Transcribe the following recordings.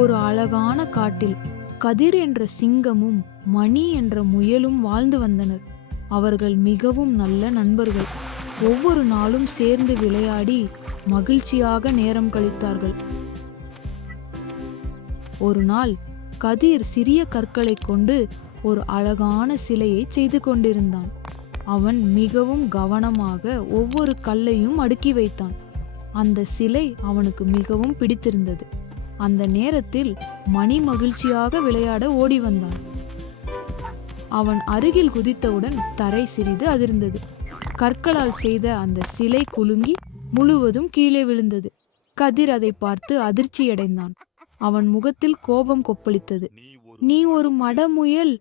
ஒரு அழகான காட்டில் கதிர் என்ற சிங்கமும் மணி என்ற முயலும் வாழ்ந்து வந்தனர். அவர்கள் மிகவும் நல்ல நண்பர்கள். ஒவ்வொரு நாளும் சேர்ந்து விளையாடி மகிழ்ச்சியாக நேரம் கழித்தார்கள். ஒரு நாள் கதிர் சிறிய கற்களை கொண்டு ஒரு அழகான சிலையை செய்து கொண்டிருந்தான். அவன் மிகவும் கவனமாக ஒவ்வொரு கல்லையும் அடுக்கி வைத்தான். அந்த சிலை அவனுக்கு மிகவும் பிடித்திருந்தது. அந்த நேரத்தில் மணி மகிழ்ச்சியாக விளையாட ஓடி வந்தான். அவன் அருகில் குதித்தவுடன் தரை சிறிது அதிர்ந்தது. கற்களால் செய்த அந்த சிலை குலுங்கி முழுவதும் கீழே விழுந்தது. கதிர் அதை பார்த்து அதிர்ச்சியடைந்தான். அவன் முகத்தில் கோபம் கொப்பளித்தது. நீ ஒரு மடமுயல்,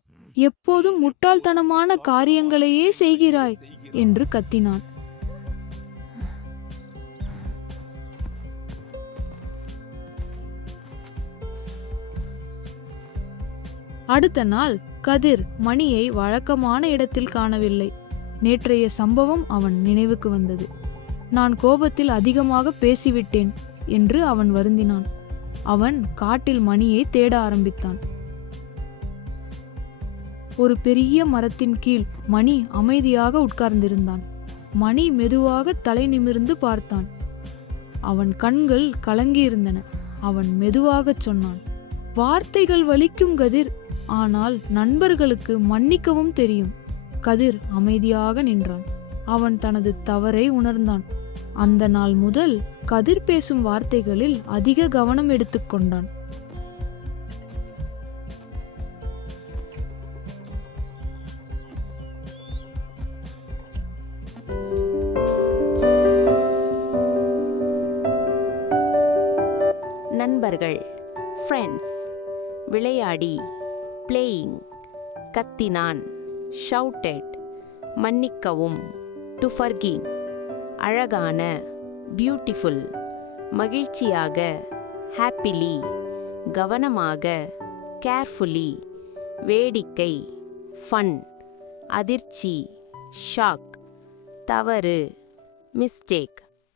எப்போதும் முட்டாள்தனமான காரியங்களையே செய்கிறாய் என்று கத்தினான். அடுத்த நாள் கதிர் மணியை வழக்கமான இடத்தில் காணவில்லை. நேற்றைய சம்பவம் அவன் நினைவுக்கு வந்தது. நான் கோபத்தில் அதிகமாக பேசிவிட்டேன் என்று அவன் வருந்தினான். அவன் காட்டில் மணியை தேட ஆரம்பித்தான். ஒரு பெரிய மரத்தின் கீழ் மணி அமைதியாக உட்கார்ந்திருந்தான். மணி மெதுவாக தலை நிமிர்ந்து பார்த்தான். அவன் கண்கள் கலங்கியிருந்தன. அவன் மெதுவாகச் சொன்னான், வார்த்தைகள் வலிக்கும் கதிர், ஆனால் நண்பர்களுக்கு மன்னிக்கவும் தெரியும். கதிர் அமைதியாக நின்றான். அவன் தனது தவறை உணர்ந்தான். அந்த நாள் முதல் கதிர் பேசும் வார்த்தைகளில் அதிக கவனம் எடுத்துக்கொண்டான். நண்பர்கள், ஃப்ரெண்ட்ஸ், விளையாடி, பிளேயிங், கத்தினான், ஷவுட்டட், மன்னிக்கவும், டு ஃபர்கிவ், அழகான, பியூட்டிஃபுல், மகிழ்ச்சியாக, ஹாப்பிலி, கவனமாக, கேர்ஃபுல்லி, வேடிக்கை, ஃபன், அதிர்ச்சி, ஷாக், தவறு, மிஸ்டேக்.